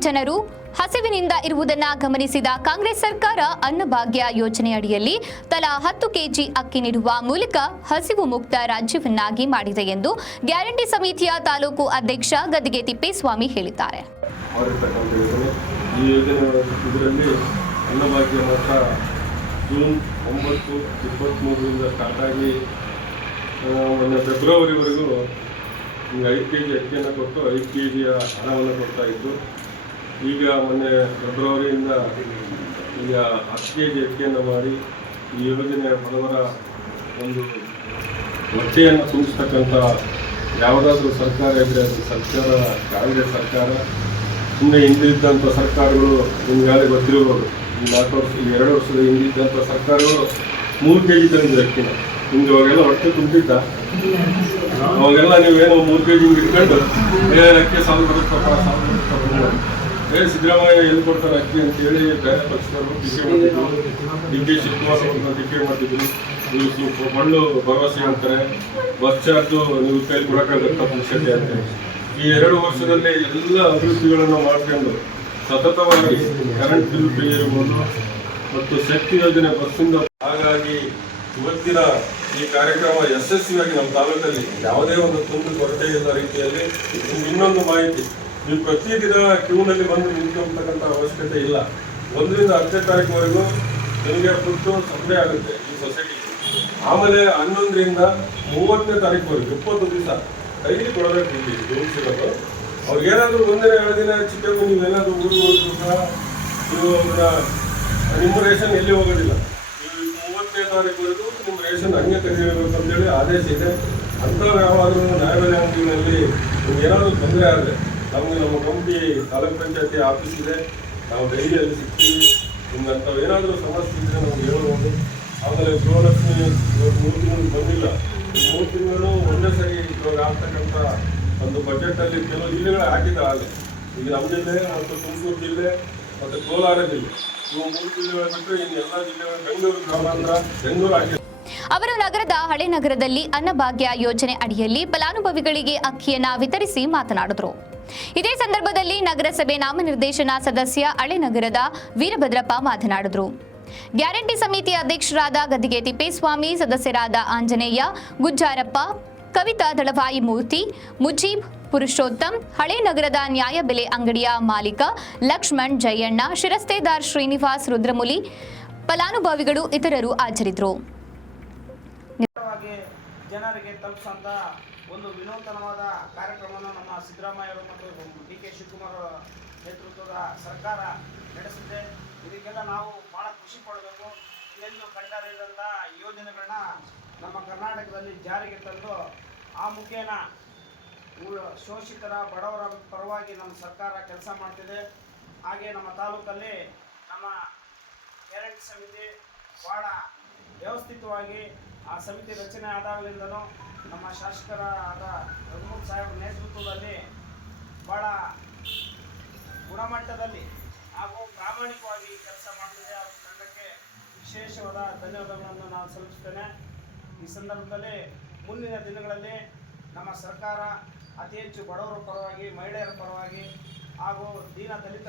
ಜನರು ಹಸಿವಿನಿಂದ ಇರುವುದನ್ನ ಗಮನಿಸಿದ ಕಾಂಗ್ರೆಸ್ ಸರ್ಕಾರ ಅನ್ನಭಾಗ್ಯ ಯೋಜನೆಯಡಿಯಲ್ಲಿ ತಲಾ ಹತ್ತು ಕೆಜಿ ಅಕ್ಕಿ ನೀಡುವ ಮೂಲಕ ಹಸಿವು ಮುಕ್ತ ರಾಜ್ಯವನ್ನಾಗಿ ಮಾಡಿದೆ ಎಂದು ಗ್ಯಾರಂಟಿ ಸಮಿತಿಯ ತಾಲೂಕು ಅಧ್ಯಕ್ಷ ಗದ್ದಿಗೆ ತಿಪ್ಪೇಸ್ವಾಮಿ ಹೇಳಿದ್ದಾರೆ. ಜೂನ್ ಫೆಬ್ರವರಿವರೆಗೂ ಐದು ಕೆ ಜಿ ಅಕ್ಕಿಯನ್ನು ಕೊಟ್ಟು ಐದು ಕೆ ಜಿಯ ಹಣವನ್ನು ಇದ್ದು ಈಗ ಮೊನ್ನೆ ಫೆಬ್ರವರಿಯಿಂದ ಈಗ ಹತ್ತು ಕೆ ಜಿ ಅಕ್ಕಿಯನ್ನು ಮಾಡಿ ಈ ಯೋಜನೆಯ ಬಡವರ ಒಂದು ಹೊಟ್ಟೆಯನ್ನು ತುಂಬಿಸ್ತಕ್ಕಂಥ ಯಾವುದಾದ್ರೂ ಸರ್ಕಾರ ಇದ್ದರೆ ಅದು ಸರ್ಕಾರ ಕಾಂಗ್ರೆಸ್ ಸರ್ಕಾರ ಸುಮ್ಮನೆ ಹಿಂದಿದ್ದಂಥ ಸರ್ಕಾರಗಳು ನಿಮ್ಗಾಗಲೇ ಗೊತ್ತಿರ್ಬೋದು ಈ ನಾಲ್ಕು ವರ್ಷ, ಈ ಎರಡು ವರ್ಷದ ಹಿಂದಿದ್ದಂಥ ಸರ್ಕಾರಗಳು ಮೂರು ಕೆ ಜಿ ತಂದಿದ್ದರು ಅಕ್ಕಿನ ನಿಮ್ಗೆ ಅವಾಗೆಲ್ಲ ಹೊಟ್ಟೆ ತುಂಬಿದ್ದ? ಅವಾಗೆಲ್ಲ ನೀವೇನೋ ಮೂರು ಕೆ ಜಿ ಇಟ್ಕೊಂಡು ಅಕ್ಕಿ ಸಾಲ ಬರುತ್ತಪ್ಪ ಸಾಲ ಬರುತ್ತಪ್ಪ. ಏ ಸಿದ್ದರಾಮಯ್ಯ ಎಲ್ಲಿ ಕೊಡ್ತಾರೆ ಅಕ್ಕಿ ಅಂತೇಳಿ ಬೇರೆ ಪಕ್ಷದವರು ಟೀಕೆ ಮಾಡಿದ್ರು ಡಿ ಕೆ ಶಿವಕುಮಾರ್ ಅವ್ರನ್ನ ಟೀಕೆ ಮಾಡಿದ್ರು ನೀವು ಮಣ್ಣು ಭರವಸೆ ಅಂತಾರೆ. ಬಸ್ ಚಾರ್ಜು ನೀವು ಕೈ ಕೊಡೋಕ್ಕಾಗತ್ತ ಪುರುಷತೆ ಅಂತ ಈ ಎರಡು ವರ್ಷದಲ್ಲಿ ಎಲ್ಲ ಅಭಿವೃದ್ಧಿಗಳನ್ನು ಮಾಡ್ಕೊಂಡು ಸತತವಾಗಿ ಕರೆಂಟ್ ಬಿಲ್ ಇರ್ಬೋದು ಮತ್ತು ಶಕ್ತಿ ಯೋಜನೆ ಬಸ್ಸಿಂದ ಹಾಗಾಗಿ ಇವತ್ತಿನ ಈ ಕಾರ್ಯಕ್ರಮ ಯಶಸ್ವಿಯಾಗಿ ನಮ್ಮ ತಾಲೂಕಲ್ಲಿ ಯಾವುದೇ ಒಂದು ತುಂಡು ಕೊರತೆ ಇಲ್ಲ ರೀತಿಯಲ್ಲಿ ಇನ್ನೊಂದು ಮಾಹಿತಿ ನೀವು ಪ್ರತಿದಿನ ಕ್ಯೂನಲ್ಲಿ ಬಂದು ನಿಂತ್ಕೊಳ್ತಕ್ಕಂಥ ಅವಶ್ಯಕತೆ ಇಲ್ಲ. ಒಂದರಿಂದ ಹತ್ತನೇ ತಾರೀಕುವರೆಗೂ ನಿಮಗೆ ಫುಡ್ಡು ಸಪ್ಲೈ ಆಗುತ್ತೆ ಈ ಸೊಸೈಟಿ ಆಮೇಲೆ ಹನ್ನೊಂದರಿಂದ ಮೂವತ್ತನೇ ತಾರೀಕುವರೆಗೂ, ಇಪ್ಪತ್ತು ದಿವಸ ಡೈಲಿ ಕೊಡಬೇಕು ಇಲ್ಲಿ ರೂಲ್ಸ್ ಇರೋದು. ಅವ್ರಿಗೇನಾದ್ರೂ ಒಂದಿನ ಎರಡು ದಿನ ಚಿಕ್ಕದು ನೀವೇನಾದರೂ ಊರಿಗೆ ಹೋದ್ರು ಸಹ ನೀವು ಅವರ ನಿಮ್ಮ ರೇಷನ್ ಎಲ್ಲಿ ಹೋಗೋದಿಲ್ಲ. ನೀವು ಮೂವತ್ತನೇ ತಾರೀಕುವರೆಗೂ ನಿಮ್ಮ ರೇಷನ್ ಹಂಗೆ ತೆಗೆದಿರಬೇಕು ಅಂತೇಳಿ ಆದೇಶ ಇದೆ. ಅಂತ ವ್ಯವಹಾರ ನ್ಯಾಯಬೆಲೆ ಅಂಗಡಿನಲ್ಲಿ ನಿಮ್ಗೆ ಏನಾದರೂ ತೊಂದರೆ ಆದರೆ ನಮಗೆ ನಮ್ಮ ಕಂಪಿ ತಾಲೂಕ್ ಪಂಚಾಯತಿ ಆಫೀಸ್ ಇದೆ. ನಾವು ಡೈರಿಯಲ್ಲಿ ಅಲ್ಲಿ ಸಿಗ್ತೀವಿ. ನಿಮ್ಗೆ ಅಂಥವು ಏನಾದರೂ ಸಮಸ್ಯೆ ಇದ್ರೆ ನಮ್ಗೆ ಹೇಳ್ಬೋದು ಆಮೇಲೆ ಗೃಹಲಕ್ಷ್ಮಿ ಇವಾಗ ಮೂರು ತಿಂಗಳು ಬಂದಿಲ್ಲ. ಮೂರು ತಿಂಗಳು ಒಂದೇ ಸರಿ ಇವಾಗ ಆಗ್ತಕ್ಕಂಥ ಒಂದು ಬಜೆಟಲ್ಲಿ ಕೆಲವು ಜಿಲ್ಲೆಗಳು ಹಾಕಿದ್ದಾರೆ ಆಗಲೇ ಈಗ ನಮ್ಮ ಜಿಲ್ಲೆ ಮತ್ತು ತುಮಕೂರು ಜಿಲ್ಲೆ ಮತ್ತು ಕೋಲಾರ ಜಿಲ್ಲೆ. ಇವು ಮೂರು ಜಿಲ್ಲೆಗಳು ಇನ್ನು ಎಲ್ಲ ಜಿಲ್ಲೆಗಳು ಬೆಂಗಳೂರು, ಗ್ರಾಮಾಂತರ, ಬೆಂಗಳೂರು ಹಾಕಿದ್ದಾರೆ ಅವರು ನಗರದ ಹಳೆ ನಗರದಲ್ಲಿ ಅನ್ನಭಾಗ್ಯ ಯೋಜನೆ ಅಡಿಯಲ್ಲಿ ಫಲಾನುಭವಿಗಳಿಗೆ ಅಕ್ಕಿಯನ್ನ ವಿತರಿಸಿ ಮಾತನಾಡಿದರು. ಇದೇ ಸಂದರ್ಭದಲ್ಲಿ ನಗರಸಭೆ ನಾಮನಿರ್ದೇಶನ ಸದಸ್ಯ ಅಳೆನಗರದ ವೀರಭದ್ರಪ್ಪ ಮಾತನಾಡಿದರು. ಗ್ಯಾರಂಟಿ ಸಮಿತಿ ಅಧ್ಯಕ್ಷರಾದ ಗದ್ದಿಗೆ ತಿಪ್ಪೇಸ್ವಾಮಿ, ಸದಸ್ಯರಾದ ಆಂಜನೇಯ, ಗುಜ್ಜಾರಪ್ಪ, ಕವಿತಾ ದಳವಾಯಿ ಮೂರ್ತಿ, ಮುಜೀಬ್ ಪುರುಷೋತ್ತಮ್ ಹಳೆ ನಗರದ ನ್ಯಾಯಬೆಲೆ ಅಂಗಡಿಯ ಮಾಲೀಕ ಲಕ್ಷ್ಮಣ್ ಜಯಣ್ಣ, ಶಿರಸ್ತೇದಾರ್ ಶ್ರೀನಿವಾಸ್ ರುದ್ರಮುಲಿ, ಫಲಾನುಭವಿಗಳು ಇತರರು ಹಾಜರಿದ್ದರು. ಜನರಿಗೆ ತಲುಪಿಸಂತ ಒಂದು ವಿನೂತನವಾದ ಕಾರ್ಯಕ್ರಮವನ್ನು ನಮ್ಮ ಸಿದ್ದರಾಮಯ್ಯರು ಮತ್ತು ಡಿ ಕೆ ಶಿವಕುಮಾರ್ ನೇತೃತ್ವದ ಸರ್ಕಾರ ನಡೆಸಿದೆ ಇದಕ್ಕೆಲ್ಲ ನಾವು ಭಾಳ ಖುಷಿ ಪಡಬೇಕು. ಎಂದು ಕಂಡರಿದಂಥ ಯೋಜನೆಗಳನ್ನ ನಮ್ಮ ಕರ್ನಾಟಕದಲ್ಲಿ ಜಾರಿಗೆ ತಂದು ಆ ಮುಖೇನ ಶೋಷಿತರ ಬಡವರ ಪರವಾಗಿ ನಮ್ಮ ಸರ್ಕಾರ ಕೆಲಸ ಮಾಡ್ತಿದೆ. ಹಾಗೆ ನಮ್ಮ ತಾಲೂಕಲ್ಲಿ ನಮ್ಮ ಗ್ಯಾರಂಟಿ ಸಮಿತಿ ಭಾಳ ವ್ಯವಸ್ಥಿತವಾಗಿ ಆ ಸಮಿತಿ ರಚನೆ ಆದಾಗಲಿಂದನೂ ನಮ್ಮ ಶಾಸಕರಾದ ರಘುಮೂರ್ ಸಾಹೇಬ್ ನೇತೃತ್ವದಲ್ಲಿ ಭಾಳ ಗುಣಮಟ್ಟದಲ್ಲಿ ಹಾಗೂ ಪ್ರಾಮಾಣಿಕವಾಗಿ ಕೆಲಸ ಮಾಡುತ್ತಿದೆ ಆ ತಂಡಕ್ಕೆ ವಿಶೇಷವಾದ ಧನ್ಯವಾದಗಳನ್ನು ನಾನು ಸಲ್ಲಿಸ್ತೇನೆ ಈ ಸಂದರ್ಭದಲ್ಲಿ ಮುಂದಿನ ದಿನಗಳಲ್ಲಿ ನಮ್ಮ ಸರ್ಕಾರ ಅತಿ ಹೆಚ್ಚು ಬಡವರ ಪರವಾಗಿ, ಮಹಿಳೆಯರ ಪರವಾಗಿ ಹಾಗೂ ದೀನ ದಲಿತರ